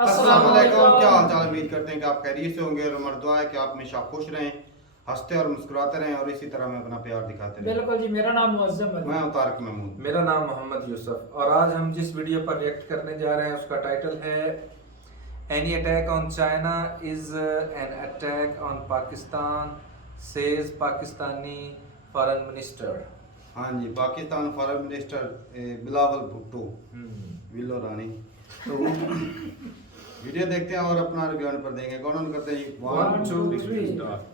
अस्सलाम वालेकुम। क्या हाल चाल, उम्मीद करते हैं कि आप खैरियत से होंगे और हमारी दुआ है कि आप हमेशा खुश रहें, हंसते और मुस्कुराते रहें और इसी तरह में अपना प्यार दिखाते रहें। बिल्कुल जी। मेरा नाम मुअज्जम है। मैं हूं तारिक महमूद। मेरा नाम मोहम्मद यूसुफ और आज हम जिस वीडियो पर रिएक्ट करने जा रहे हैं उसका टाइटल है any attack on China is an attack on Pakistan says Pakistani foreign minister. हाँ जी, पाकिस्तान फॉरेन मिनिस्टर बिलावल भुट्टो विलो रानी। तो वीडियो देखते हैं और अपना रिव्यू पर देंगे। कौन करते हैं? 1 2 3 स्टार्ट।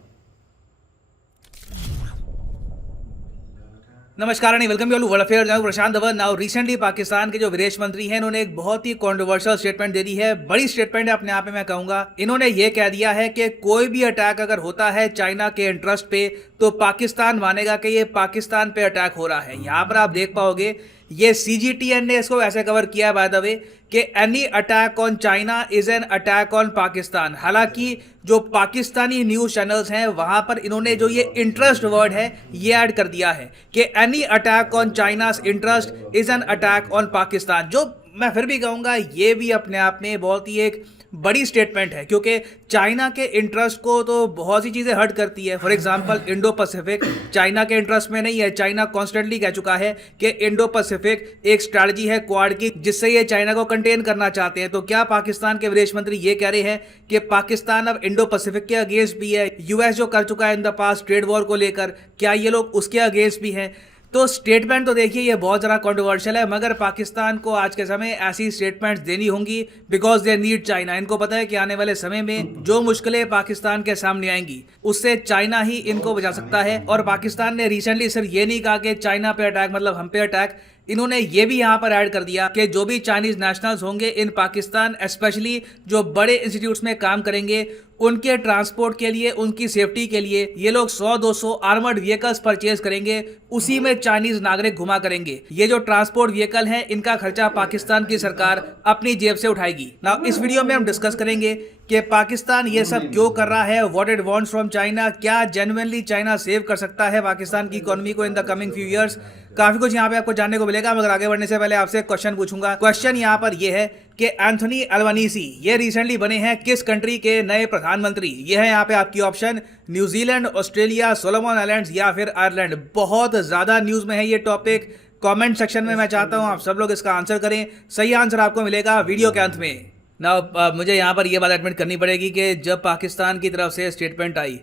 नमस्कार and welcome you all world affairs. मैं प्रशांत धवन। नाउ रिसेंटली पाकिस्तान के जो विदेश मंत्री हैं इन्होंने एक बहुत ही कंट्रोवर्शियल स्टेटमेंट दे दी है। बड़ी स्टेटमेंट है अपने आप में, मैं कहूंगा। इन्होंने ये कह दिया है कि कोई भी अटैक अगर होता है चाइना के इंटरेस्ट पे तो पाकिस्तान मानेगा कि ये पाकिस्तान पे अटैक हो रहा है। यहाँ पर आप देख पाओगे ये CGTN ने इसको ऐसे कवर किया बाय द वे कि any attack on China is an attack on Pakistan. हालांकि जो पाकिस्तानी न्यूज़ चैनल्स हैं वहां पर इन्होंने जो ये इंटरेस्ट वर्ड है ये ऐड कर दिया है कि any attack on China's interest is an attack on Pakistan. जो मैं फिर भी कहूँगा ये भी अपने आप में बहुत ही एक बड़ी स्टेटमेंट है, क्योंकि चाइना के इंटरेस्ट को तो बहुत सी चीज़ें हर्ट करती है। For example Indo Pacific China के इंटरेस्ट में नहीं है। चाइना कॉन्स्टेंटली कह चुका है कि इंडो पैसिफिक एक स्ट्रैटेजी है क्वाड की जिससे ये चाइना को कंटेन करना चाहते हैं। तो क्या पाकिस्तान के विदेश मंत्री ये कह रहे हैं कि पाकिस्तान अब इंडो पैसिफिक के अगेंस्ट भी है? US जो कर चुका है in the past trade war को लेकर, क्या ये लोग उसके अगेंस्ट भी हैं? तो स्टेटमेंट तो देखिए ये बहुत ज़्यादा कंट्रोवर्शियल है, मगर पाकिस्तान को आज के समय ऐसी स्टेटमेंट्स देनी होंगी बिकॉज दे नीड चाइना। इनको पता है कि आने वाले समय में जो मुश्किलें पाकिस्तान के सामने आएंगी उससे चाइना ही इनको बचा सकता है। और पाकिस्तान ने रिसेंटली सिर्फ ये नहीं कहा कि चाइना पे अटैक मतलब हम पे अटैक, इन्होंने ये भी यहाँ पर ऐड कर दिया कि जो भी चाइनीज नेशनल्स होंगे इन पाकिस्तान, स्पेशली जो बड़े इंस्टीट्यूट्स में काम करेंगे, उनके ट्रांसपोर्ट के लिए, उनकी सेफ्टी के लिए ये लोग 100-200 आर्मर्ड व्हीकल्स परचेज करेंगे, उसी में चाइनीज नागरिक घुमा करेंगे। ये जो ट्रांसपोर्ट व्हीकल है इनका खर्चा पाकिस्तान की सरकार अपनी जेब से उठाएगी। नाउ इस वीडियो में हम डिस्कस करेंगे कि पाकिस्तान ये सब क्यों कर रहा है, what it wants from China, क्या जेन्युइनली चाइना सेव कर सकता है पाकिस्तान की इकोनॉमी को in the coming few years. काफी कुछ यहाँ पे आपको जानने को मिलेगा, मगर आगे बढ़ने से पहले आपसे एक क्वेश्चन पूछूंगा। क्वेश्चन यहाँ पर यह है कि एंथोनी अल्बनीसी ये रिसेंटली बने हैं किस कंट्री के नए प्रधानमंत्री? ये है यहाँ पे आपकी option, New Zealand, Australia, Solomon islands या फिर आयरलैंड। बहुत ज्यादा न्यूज में है ये टॉपिक। कमेंट सेक्शन में मैं चाहता हूँ आप सब लोग इसका आंसर करें। सही आंसर आपको मिलेगा वीडियो के अंत में। ना मुझे यहाँ पर यह बात एडमिट करनी पड़ेगी कि जब पाकिस्तान की तरफ से स्टेटमेंट आई,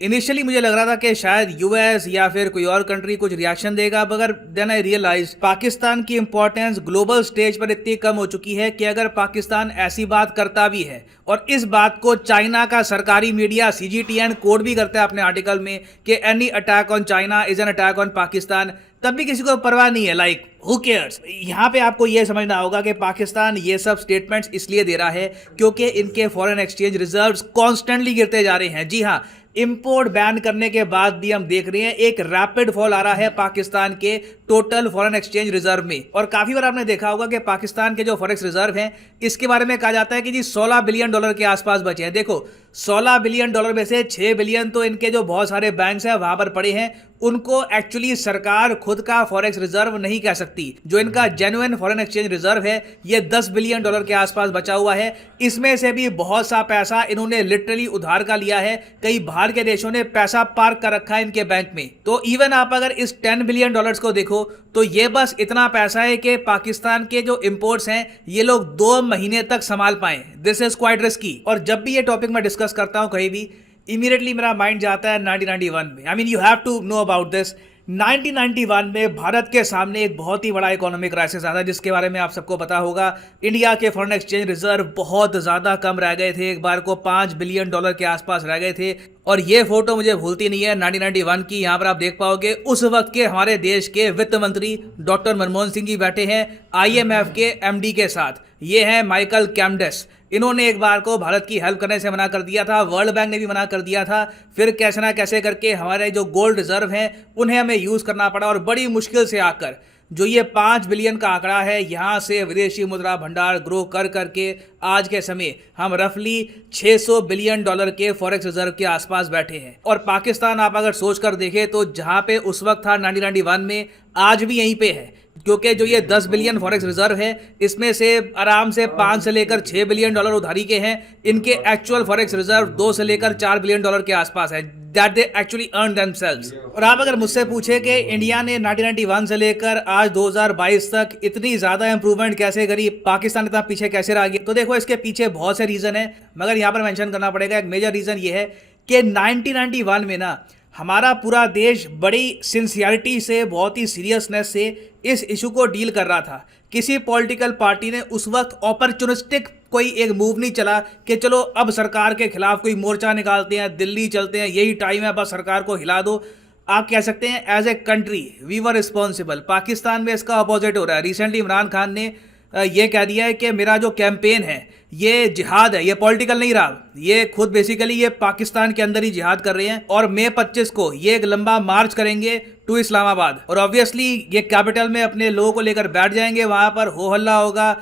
इनिशियली मुझे लग रहा था कि शायद US या फिर कोई और कंट्री कुछ रिएक्शन देगा, मगर देन आई रियलाइज पाकिस्तान की इंपॉर्टेंस ग्लोबल स्टेज पर इतनी कम हो चुकी है कि अगर पाकिस्तान ऐसी बात करता भी है और इस बात को चाइना का सरकारी मीडिया CGTN कोड भी करता है अपने आर्टिकल में कि any attack on China is an attack on Pakistan, तब भी किसी को परवाह नहीं है। Like who cares. यहाँ पे आपको ये समझना होगा कि पाकिस्तान ये सब स्टेटमेंट्स इसलिए दे रहा है क्योंकि इनके फॉरेन एक्सचेंज रिजर्व्स कॉन्स्टेंटली गिरते जा रहे हैं। जी हाँ, इंपोर्ट बैन करने के बाद भी हम देख रहे हैं एक रैपिड फॉल आ रहा है पाकिस्तान के टोटल फॉरेन एक्सचेंज रिजर्व में। और काफी बार आपने देखा होगा कि पाकिस्तान के जो फॉरेक्स रिजर्व हैं इसके बारे में कहा जाता है कि जी $16 बिलियन के आसपास बचे हैं। देखो $16 बिलियन में से 6 बिलियन तो इनके जो बहुत सारे बैंक्स हैं वहां पर पड़े हैं, उनको एक्चुअली सरकार खुद का फॉरेक्स रिजर्व नहीं कह सकती। जो इनका जेन्युइन फॉरेन एक्सचेंज रिजर्व है ये $10 बिलियन के आसपास बचा हुआ है। इसमें से भी बहुत सा पैसा इन्होंने लिटरली उधार का लिया है। कई बाहर के देशों ने पैसा पार्क कर रखा है इनके बैंक में। तो इवन आप अगर इस $10 बिलियन को देखो तो ये बस इतना पैसा है कि पाकिस्तान के जो इंपोर्ट्स हैं ये लोग 2 महीने तक संभाल पाए। This is quite risky. और जब भी ये टॉपिक मैं डिस्कस करता हूं कहीं भी, इमीडिएटली मेरा माइंड जाता है 1991 में। I mean you have to know about this. 1991 में भारत के सामने एक बहुत ही बड़ा इकोनॉमिक क्राइसिस आया था जिसके बारे में आप सबको पता होगा। इंडिया के फॉरेन एक्सचेंज रिजर्व बहुत ज़्यादा कम रह गए थे, एक बार को $5 बिलियन के आसपास रह गए थे। और ये फोटो मुझे भूलती नहीं है 1991 की। यहाँ पर आप देख पाओगे उस वक्त के हमारे देश के वित्त मंत्री डॉक्टर मनमोहन सिंह जी बैठे हैं IMF के MD के साथ। ये है माइकल कैमडेस। इन्होंने एक बार को भारत की हेल्प करने से मना कर दिया था, वर्ल्ड बैंक ने भी मना कर दिया था। फिर कैसे ना कैसे करके हमारे जो गोल्ड रिजर्व हैं उन्हें हमें यूज़ करना पड़ा और बड़ी मुश्किल से आकर जो ये 5 बिलियन का आंकड़ा है यहाँ से विदेशी मुद्रा भंडार ग्रो कर करके आज के समय हम रफली $600 बिलियन के फॉरेक्स रिजर्व के आसपास बैठे हैं। और पाकिस्तान आप अगर सोच कर देखें तो जहाँ पे उस वक्त था 1991 में, आज भी यहीं पे है। क्योंकि जो ये 10 बिलियन फॉरेक्स रिजर्व है इसमें से आराम से 5 से लेकर 6 बिलियन डॉलर उधारी के हैं। इनके एक्चुअल फॉरेक्स रिजर्व 2 से लेकर 4 बिलियन डॉलर के आसपास है, that they actually earn themselves. और आप अगर मुझसे पूछे कि इंडिया ने 1991 से लेकर आज 2022 तक इतनी ज्यादा इंप्रूवमेंट कैसे करी, पाकिस्तान इतना पीछे कैसे रह गया, तो देखो इसके पीछे बहुत से रीजन है, मगर यहाँ पर मेंशन करना पड़ेगा एक मेजर रीजन ये है कि 1991 में ना हमारा पूरा देश बड़ी सिंसियरिटी से, बहुत ही सीरियसनेस से इस इशू को डील कर रहा था। किसी पॉलिटिकल पार्टी ने उस वक्त अपॉर्चुनिस्टिक कोई एक मूव नहीं चला कि चलो अब सरकार के खिलाफ कोई मोर्चा निकालते हैं, दिल्ली चलते हैं, यही टाइम है, बस सरकार को हिला दो। आप कह सकते हैं as a country we were responsible. Pakistan में इसका अपोजिट हो रहा है। रिसेंटली इमरान खान ने ये कह दिया है कि मेरा जो कैंपेन है ये जिहाद है, ये पॉलिटिकल नहीं रहा, ये खुद बेसिकली ये पाकिस्तान के अंदर ही जिहाद कर रहे हैं। और मई 25 को ये एक लंबा मार्च करेंगे टू इस्लामाबाद, और ऑब्वियसली ये कैपिटल में अपने लोगों को लेकर बैठ जाएंगे, वहां पर हो हल्ला होगा।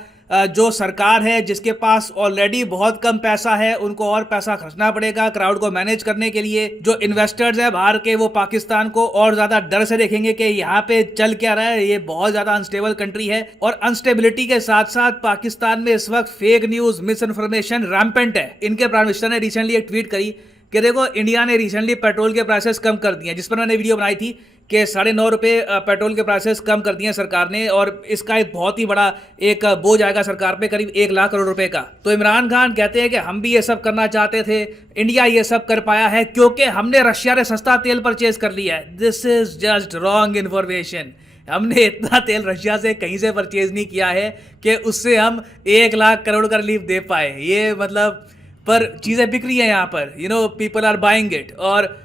जो सरकार है जिसके पास ऑलरेडी बहुत कम पैसा है, उनको और पैसा खर्चना पड़ेगा क्राउड को मैनेज करने के लिए। जो इन्वेस्टर्स हैं बाहर के, वो पाकिस्तान को और ज्यादा डर से देखेंगे कि यहाँ पे चल क्या रहा है, ये बहुत ज्यादा अनस्टेबल कंट्री है। और अनस्टेबिलिटी के साथ साथ पाकिस्तान में इस वक्त fake news, miss information rampant है। इनके प्राइम मिनिस्टर ने रिसेंटली एक ट्वीट करी कि देखो इंडिया ने रिसेंटली पेट्रोल के प्राइसेस कम कर दिए, जिस पर मैंने वीडियो बनाई थी कि 9.5 रुपये पेट्रोल के प्राइसेस कम कर दिए सरकार ने, और इसका एक बहुत ही बड़ा एक बोझ आएगा सरकार पे, करीब 1 लाख करोड़ रुपए का। तो इमरान खान कहते हैं कि हम भी ये सब करना चाहते थे, इंडिया ये सब कर पाया है क्योंकि हमने रशिया से सस्ता तेल परचेज कर लिया है। This is just wrong information. हमने इतना तेल रशिया से कहीं से परचेज नहीं किया है कि उससे हम 1 लाख करोड़ का रिलीफ दे पाए। ये मतलब पर चीज़ें बिक रही हैं यहाँ पर, you know, people are buying it. और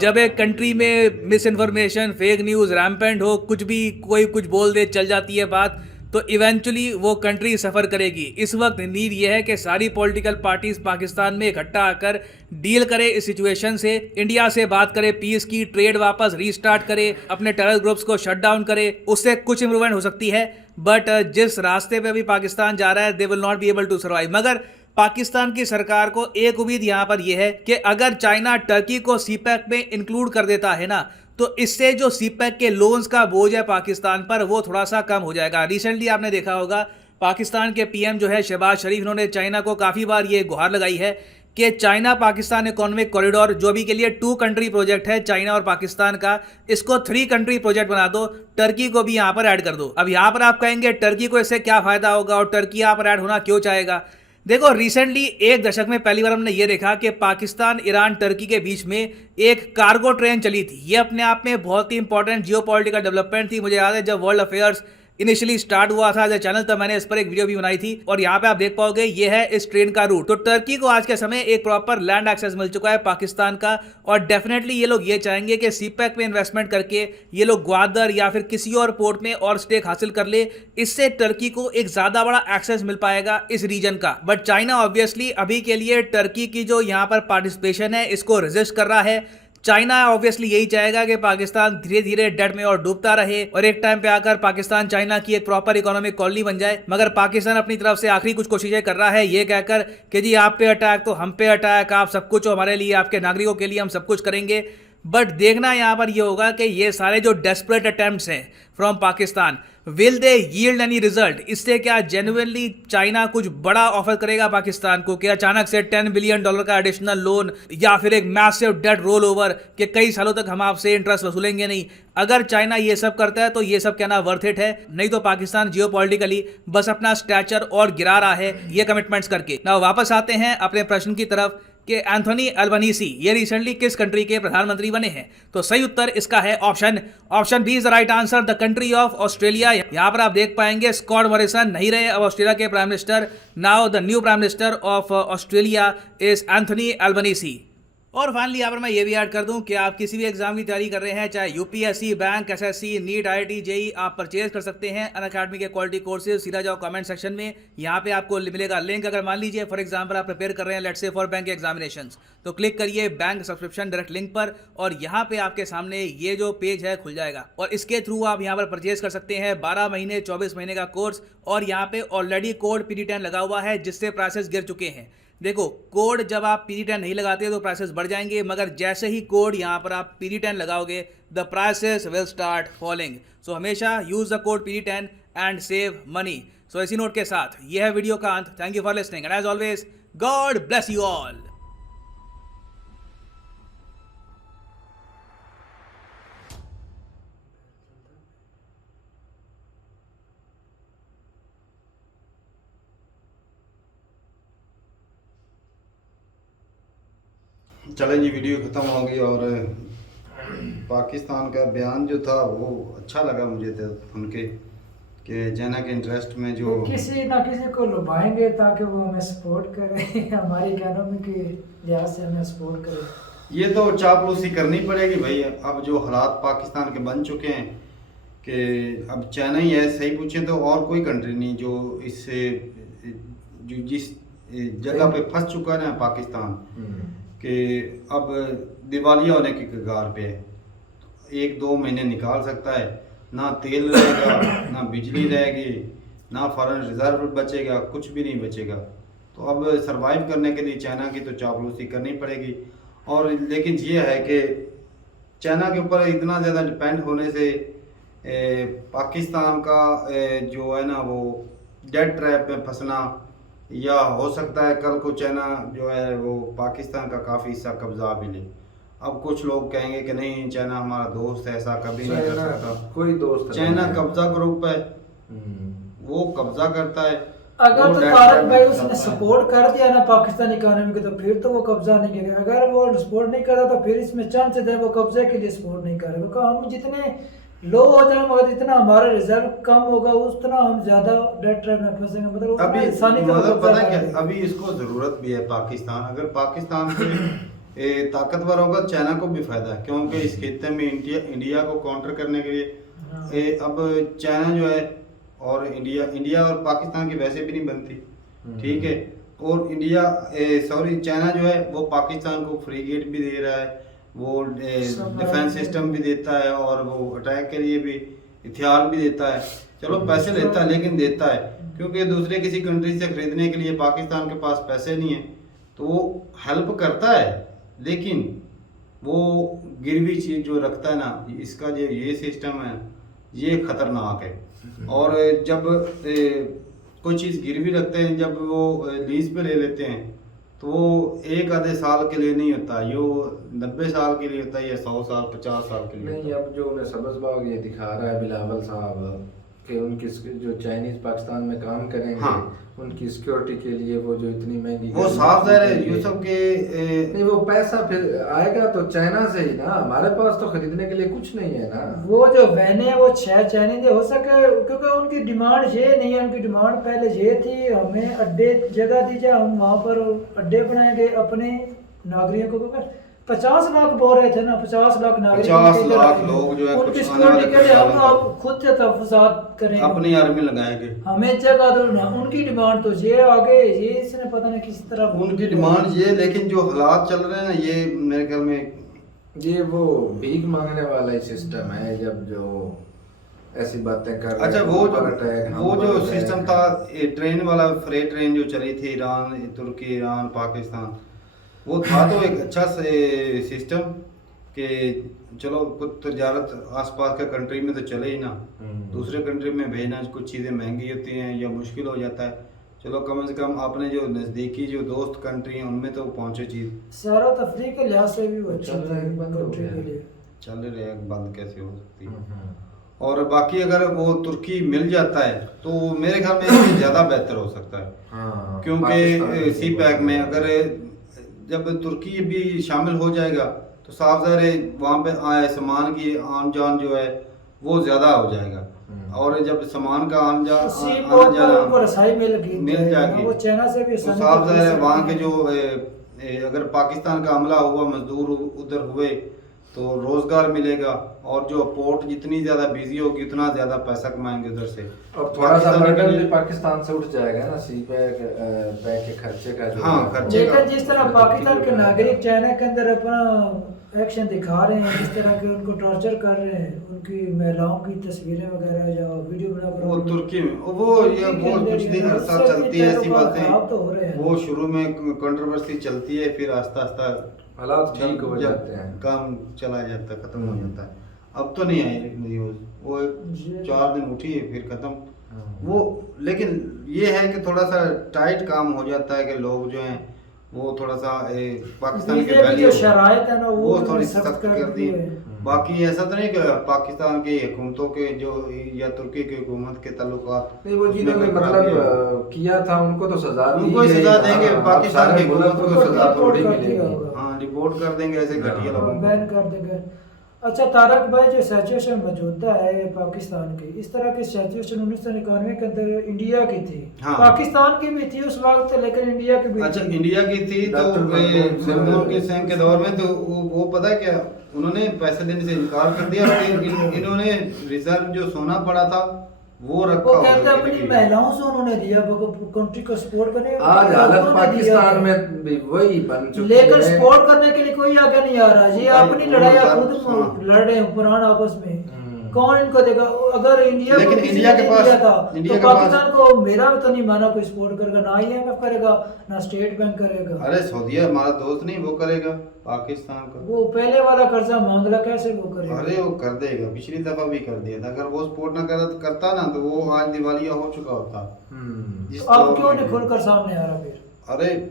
जब एक कंट्री में misinformation, fake news rampant हो, कुछ भी कोई कुछ बोल दे, चल जाती है बात, तो इवेंचुअली वो कंट्री सफ़र करेगी। इस वक्त नीड ये है कि सारी पॉलिटिकल पार्टीज पाकिस्तान में इकट्ठा आकर डील करे इस सिचुएशन से, इंडिया से बात करे पीस की, ट्रेड वापस रीस्टार्ट करे, अपने टेरर ग्रुप्स को शट डाउन करे, उससे कुछ इंप्रूवमेंट हो सकती है। बट जिस रास्ते पे अभी पाकिस्तान जा रहा है, they will not be able to survive. मगर पाकिस्तान की सरकार को एक उम्मीद यहां पर यह है कि अगर चाइना टर्की को सीपैक में इंक्लूड कर देता है ना, तो इससे जो सीपैक के लोन्स का बोझ है पाकिस्तान पर, वो थोड़ा सा कम हो जाएगा। रिसेंटली आपने देखा होगा पाकिस्तान के पीएम जो है शहबाज शरीफ, इन्होंने चाइना को काफ़ी बार ये गुहार लगाई है कि चाइना पाकिस्तान इकोनॉमिक कॉरिडोर, जो भी के लिए 2 कंट्री प्रोजेक्ट है चाइना और पाकिस्तान का, इसको 3 कंट्री प्रोजेक्ट बना दो, टर्की को भी यहाँ पर ऐड कर दो। अब यहाँ पर आप कहेंगे टर्की को इससे क्या फ़ायदा होगा और टर्की यहाँ पर ऐड होना क्यों चाहेगा। देखो रिसेंटली 1 दशक में पहली बार हमने ये देखा कि पाकिस्तान, ईरान, टर्की के बीच में एक कार्गो ट्रेन चली थी। ये अपने आप में बहुत ही इंपॉर्टेंट जियोपॉलिटिकल डेवलपमेंट थी। मुझे याद है जब वर्ल्ड अफेयर्स इनिशियली स्टार्ट हुआ था एज ए चैनल, तब मैंने इस पर एक वीडियो भी बनाई थी, और यहाँ पे आप देख पाओगे ये है इस ट्रेन का रूट। तो टर्की को आज के समय एक प्रॉपर लैंड एक्सेस मिल चुका है पाकिस्तान का, और डेफिनेटली ये लोग ये चाहेंगे कि सीपैक में इन्वेस्टमेंट करके ये लोग ग्वादर या फिर किसी और पोर्ट में और स्टेक हासिल कर ले। इससे टर्की को एक ज्यादा बड़ा एक्सेस मिल पाएगा इस रीजन का। बट चाइना ऑब्वियसली अभी के लिए टर्की की जो यहाँ पर पार्टिसिपेशन है इसको रेजिस्ट कर रहा है। चाइना ऑब्वियसली यही चाहेगा कि पाकिस्तान धीरे धीरे डेट में और डूबता रहे, और एक टाइम पे आकर पाकिस्तान चाइना की एक प्रॉपर इकोनॉमिक कॉलोनी बन जाए। मगर पाकिस्तान अपनी तरफ से आखिरी कुछ कोशिशें कर रहा है ये कहकर कि जी आप पे अटैक तो हम पे अटैक, आप सब कुछ हमारे लिए, आपके नागरिकों के लिए हम सब कुछ करेंगे। बट देखना यहाँ पर ये होगा कि ये सारे जो डेस्परेट अटेम्प्ट्स हैं from Pakistan, will they yield any result. इससे क्या जेन्युइनली चाइना कुछ बड़ा ऑफर करेगा पाकिस्तान को कि अचानक से $10 बिलियन का एडिशनल लोन, या फिर एक मैसिव डेट रोल ओवर कि कई सालों तक हम आपसे इंटरेस्ट वसूलेंगे नहीं। अगर चाइना ये सब करता है तो ये सब कहना वर्थ इट है, नहीं तो पाकिस्तान जियोपॉलिटिकली बस अपना स्टैचर और गिरा रहा है ये कमिटमेंट्स करके। ना वापस आते हैं अपने प्रश्न की तरफ कि एंथोनी अल्बनीसी ये रिसेंटली किस कंट्री के प्रधानमंत्री बने हैं। तो सही उत्तर इसका है option B is the right answer, the country of Australia. यहाँ पर आप देख पाएंगे स्कॉट मॉरिसन नहीं रहे अब ऑस्ट्रेलिया के prime minister. Now the new prime minister of Australia is Anthony Albanese. और फाइनली यहाँ पर मैं ये भी ऐड कर दूं कि आप किसी भी एग्जाम की तैयारी कर रहे हैं, चाहे UPSC, bank, SSC, NEET, IIT, JEE, आप परचेज कर सकते हैं अनअकैडमी के क्वालिटी कोर्सेज। सीधा जाओ कमेंट सेक्शन में, यहाँ पे आपको मिलेगा लिंक। अगर मान लीजिए फॉर एग्जाम्पल आप प्रिपेयर कर रहे हैं let's say for bank examinations, तो क्लिक करिए बैंक सब्सक्रिप्शन डायरेक्ट लिंक पर, और यहाँ पे आपके सामने ये जो पेज है खुल जाएगा, और इसके थ्रू आप यहाँ पर परचेज कर सकते हैं 12 महीने 24 महीने का कोर्स। और यहाँ पे ऑलरेडी कोड PD10 लगा हुआ है जिससे प्राइसेस गिर चुके हैं। देखो कोड जब आप PD10 नहीं लगाते तो प्राइसेस बढ़ जाएंगे, मगर जैसे ही कोड यहाँ पर आप PD10 लगाओगे the prices will start falling. So हमेशा use the code PD10 and save money. So इसी नोट के साथ यह है वीडियो का अंत। Thank you for listening and as always God bless you all. चलें जी, वीडियो ख़त्म हो गई और पाकिस्तान का बयान जो था वो अच्छा लगा मुझे तो सुन के कि चाइना के इंटरेस्ट में जो किसी ना किसी को लुभाएंगे ताकि वो हमें सपोर्ट करे, हमारी इकोनॉमी के लिहाज से हमें सपोर्ट करे। ये तो चापलूसी करनी पड़ेगी भाई। अब जो हालात पाकिस्तान के बन चुके हैं कि अब चाइना ही है, सही पूछे तो और कोई कंट्री नहीं जो इससे जो जिस जगह पे फंस चुका है ना पाकिस्तान, कि अब दिवालिया होने की कगार पे है। 1-2 महीने निकाल सकता है, ना तेल रहेगा, ना बिजली रहेगी, ना फॉरेन रिजर्व बचेगा, कुछ भी नहीं बचेगा। तो अब सरवाइव करने के लिए चाइना की तो चापलूसी करनी पड़ेगी। और लेकिन ये है कि चाइना के ऊपर इतना ज़्यादा डिपेंड होने से पाकिस्तान का जो है ना वो डेड ट्रैप में फंसना, या हो सकता है कल को चाइना जो है वो पाकिस्तान का काफ़ी हिस्सा कब्जा भी ले। अब कुछ लोग कहेंगे कि नहीं चाइना हमारा दोस्त है, ऐसा कभी नहीं कर सकता। कोई दोस्त चाइना कब्जा ग्रुप है, वो कब्जा करता है। अगर तो तारक भाई उसने सपोर्ट कर दिया ना पाकिस्तान इकोनॉमी को, तो फिर तो वो कब्जा नहीं करेगा। अगर वो सपोर्ट नहीं करता तो फिर इसमें चांसेस है वो कब्जे के लिए सपोर्ट नहीं करेगा। क्योंकि हम जितने लो हो जाए मगर जितना हमारा रिजर्व कम होगा उतना हम ज्यादा डेट ट्रैप में फंसेंगे। मतलब अभी आसानी से मतलब पता है क्या, अभी इसको जरूरत भी है पाकिस्तान। अगर पाकिस्तान से ताकतवर होगा चाइना को भी फायदा है, क्योंकि इस खित्ते में इंडिया को काउंटर करने के लिए अब चाइना जो है और इंडिया और पाकिस्तान की वैसे भी नहीं बनती, ठीक है। और चाइना जो है वो पाकिस्तान को फ्री गेट भी दे रहा है, वो डिफेंस सिस्टम भी देता है और वो अटैक के लिए भी हथियार भी देता है। चलो पैसे लेता है लेकिन देता है, क्योंकि दूसरे किसी कंट्री से खरीदने के लिए पाकिस्तान के पास पैसे नहीं है, तो वो हेल्प करता है। लेकिन वो गिरवी चीज जो रखता है ना, इसका जो ये सिस्टम है ये खतरनाक है। और जब कोई चीज़ गिरवी रखते हैं, जब वो लीज पे ले लेते हैं, तो वो एक आधे साल के लिए नहीं होता, ये 90 साल के लिए होता है या 100 साल 50 साल के लिए नहीं। अब जो उन्हें सब्ज़बाग ये दिखा रहा है बिलावल साहब कि उनकी जो चाइनीज पाकिस्तान में काम करेंगे, हाँ। उनकी सिक्योरिटी के लिए वो जो इतनी महंगी वो साफ ज़ाहिर है यूसुफ के नहीं, वो पैसा फिर आएगा तो चाइना से ही ना, हमारे पास तो खरीदने के लिए कुछ नहीं है ना। वो जो वैने वो 6 चाइनीज हो सके, क्योंकि उनकी डिमांड ये नहीं है। उनकी डिमांड पहले ये थी हमें अड्डे जगह दी जाए, हम वहाँ पर अड्डे बनाएंगे अपने नागरिकों को। 50 लाख बोल रहे थे ना, 50 लाख नागरिक, 50 लाख लोग जो है उनकी सिक्योरिटी के लिए हम आप खुद से तहफुज़ात करेंगे, अपनी आर्मी लगाएंगे, हमें जगह दो ना। उनकी डिमांड तो ये आगे ये इसने पता नहीं किस तरह उनकी डिमांड ये। लेकिन जो हालात चल रहे हैं ना, ये मेरे ख्याल में ये वो भीख मांगने वाला ही सिस्टम है। जब जो ऐसी बातें कर अच्छा वो जो सिस्टम था ट्रेन वाला, फ्रेट ट्रेन जो चली थी ईरान तुर्की ईरान पाकिस्तान, वो था तो एक अच्छा सिस्टम कि चलो कुछ तजारत आसपास के कंट्री में तो चले ही ना, दूसरे कंट्री में भेजना कुछ चीज़ें महंगी होती हैं या मुश्किल हो जाता है। चलो कम से कम अपने जो नज़दीकी जो दोस्त कंट्री हैं उनमें तो पहुँचे चीज़। सारा तफरीह के लिहाज से भी वो अच्छा चल रहा है, बंद हो गया। के लिए चल रहे हैं, बंद कैसे हो सकती है। और बाकी अगर वो तुर्की मिल जाता है तो मेरे ख्याल में इससे ज़्यादा बेहतर हो सकता है। हाँ, क्योंकि सी पैक में अगर जब तुर्की भी शामिल हो जाएगा तो साफ ज़ाहिर है वहाँ पे आए सामान की आन जान जो है वो ज़्यादा हो जाएगा। और जब सामान का आन जाना रसाई मिल जाएगी वो चाइना से भी तो साफ ज़ाहिर है वहाँ के जो अगर पाकिस्तान का हमला हुआ मजदूर उधर हुए तो रोजगार मिलेगा, और जो पोर्ट जितनी ज्यादा बिजी होगी उतना ज्यादा पैसा कमाएंगे उधर से। और थोड़ा सा पाकिस्तान के बर्डन लिए- भी पाकिस्तान से उठ जाएगा ना, सी बैग बैग के खर्चे का जो हाँ, खर्चे का। लेकिन जिस तरह पाकिस्तान के नागरिक चाइना के अंदर अपना एक्शन दिखा रहे हैं, जिस तरह के उनको टॉर्चर कर रहे हैं, उनकी महिलाओं की तस्वीरें वगैरह या वीडियो बनाकर वो तुर्की में वो ये वो कुछ दिन अरसा चलती है ऐसी खराब तो हो रहे बातें, हैं। वो शुरू में कंट्रोवर्सी चलती है, फिर आस्ता आस्ता हालात ठीक हो जाते हैं। काम चला जाता है, खत्म हो जाता है। अब तो नहीं आई न्यूज, वो 4 दिन उठी है फिर खत्म। वो लेकिन ये है कि थोड़ा सा टाइट काम हो जाता है कि लोग जो हैं वो थोड़ा सा पाकिस्तान के वीज़े की वैल्यू जो शराइत है ना वो थोड़ी सख्त सख्त कर कर दी। दी है। बाकी ऐसा तो नहीं कि पाकिस्तान की हुकूमतों के जो या तुर्की की हुकूमत के ताल्लुकात नहीं, वो उसमें जिन्होंने कोई खराबी है। मतलब किया था उनको तो सजा दी उनको ही है। सजा देंगे, हाँ, पाकिस्तान सारे की मुल्क हुकूमत को को सजा थोड़ी रिपोर्ट कर मिलेगी। दिया होगा। हाँ, रिपोर्ट कर देंगे ऐसे घटिया हाँ, लोगों को। बैन कर देंगे। अच्छा तारक भाई, जो सिचुएशन मौजूदा है पाकिस्तान की, इस तरह की सिचुएशन 1991 के अंदर इंडिया की थी, हाँ। पाकिस्तान की भी थी उस वक्त, लेकिन इंडिया की भी अच्छा, थी। इंडिया की थी तो डॉक्टर मनमोहन के सिंह के दौर में तो वो पता है क्या, उन्होंने पैसे देने से इनकार कर दिया, फिर इन्होंने रिजर्व जो सोना पड़ा था वो रखा वो हुआ कहते है अपनी कि- महिलाओं से उन्होंने दिया, कंट्री को सपोर्ट करने आज हालत उन्होंने पाकिस्तान दिया। में भी वही बन चुकी लेकिन है। सपोर्ट करने के लिए कोई आगे नहीं आ रहा, ये भाई, अपनी वो लड़ाई सर- खुद हाँ। लड़ रहे हैं पुरान आपस में। कौन इनको देगा? अगर इंडिया लेकिन को किसी इंडिया ने के नहीं पास- दिया था इंडिया तो के पास- पाकिस्तान को मेरा तो नहीं माना कोई सपोर्ट करेगा, ना IMF करेगा ना स्टेट बैंक करेगा। अरे सऊदीया हमारा दोस्त नहीं, वो करेगा पाकिस्तान का। वो पहले वाला कर्जा मांगला कैसे वो करेगा? अरे वो कर देगा, पिछली दफा भी कर दिया था। अगर वो सपोर्ट ना करता ना तो वो आज दिवालिया हो चुका होता। जिस तो अब दौर क्यों में- नहीं खुलकर सामने आ रहा फिर? अरे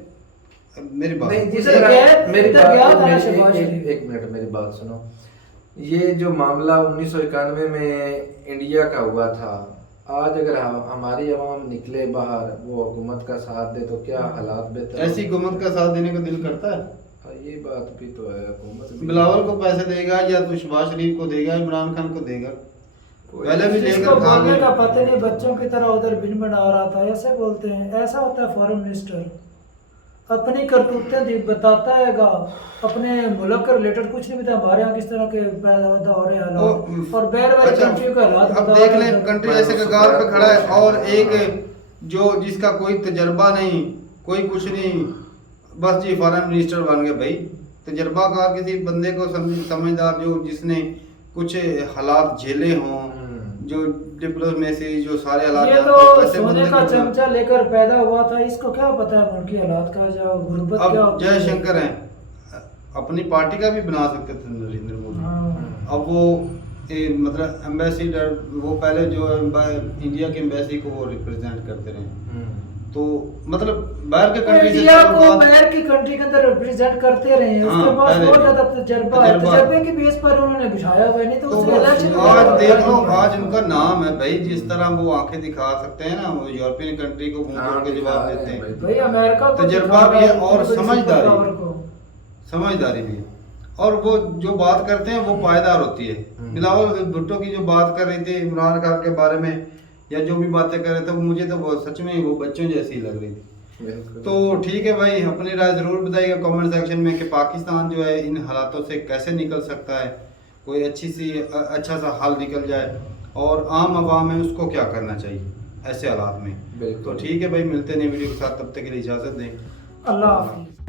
मेरी बात नहीं, जिस इधर तरह- गया- मेरी इधर बात- गया था मेरी- शहबाज एक- शरीफ। एक मिनट मेरी बात सुनो। ये जो मामला 1991 में इंडिया का हुआ था, आज अगर हमारी अवाम निकले बाहर, वो हुकूमत का साथ दे तो क्या हालात बेहतर ऐसी हुकूमत का साथ देने का दिल करता है? हाँ, ये बात भी तो है। हुकूमत भी- बिलावल को पैसे देगा या तो शहबाज शरीफ को देगा, इमरान खान को देगा? पहले भी जिसको लेकर कहा बोलने का गया। पता नहीं, बच्चों की तरह उधर बिन बना रहा था, ऐसे बोलते हैं। ऐसा होता है फॉरेन मिनिस्टर, अपनी करतूतें बताता हैगा, अपने मुल्क के रिलेटेड कुछ नहीं बताया। हमारे यहाँ किस तरह के पैदा हो रहे हैं हालात, और बैर वाली अच्छा, कंट्री का हालात अब बता देख रहा ले, है। कंट्री ऐसे कगार पे खड़ा है और एक जो जिसका कोई तजर्बा नहीं, कोई कुछ नहीं, बस जी फॉरेन मिनिस्टर बन गया। भाई तजर्बाकार किसी बंदे को समझदार, जो जिसने कुछ हालात झेले हों, जो डिप्लोमेसी जो सारे हालात, ये तो वैसे सोने बंदे का को- चमचा लेकर पैदा हुआ था, इसको क्या पता है मुल्की हालात का, जो गुर्बत क्या अब होती है। जयशंकर हैं, अपनी पार्टी का भी बना सकते थे नरेंद्र मोदी। हाँ। अब वो मतलब एम्बेसडर, वो पहले जो इंडिया की एम्बेसी को वो रिप्रेजेंट करते रहे, तो मतलब बाहर के कंट्री से इंडिया को ताल्लुकात- बाहर की कंट्री के अंदर रिप्रेजेंट करते रहे हैं, हाँ, उसके पास पहले बहुत भी। ज्यादा तजर्बा है, तजर्बा। तजर्बे की बेस पर उन्होंने बिठाया हुआ है, नहीं तो तो उससे वो इलेक्शन आज में देख लो, करना आज उनका नाम है भाई। जिस तरह वो आंखें दिखा सकते हैं ना, वो यूरोपियन कंट्री को मुंह तोड़ के जवाब देते हैं। भाई अमेरिका को तजर्बा दिखा भी है रहा और इतनी बड़ी समझदारी। सुपर पावर को। समझदारी भी है, और वो जो बात करते हैं वो पायदार होती है। बिलावल भुट्टो की जो बात कर रही थी इमरान खान के बारे में, या जो भी बातें कर रहे थे, मुझे तो वो सच में वो बच्चों जैसी लग रही थी। तो ठीक है भाई, अपनी राय जरूर बताइएगा कमेंट सेक्शन में कि पाकिस्तान जो है इन हालातों से कैसे निकल सकता है, कोई अच्छा सा हल निकल जाए, और आम आवाम है उसको क्या करना चाहिए ऐसे हालात में। तो ठीक है भाई, मिलते हैं नई वीडियो के साथ, तब तक के लिए इजाज़त दें। अल्लाह हाफिज़।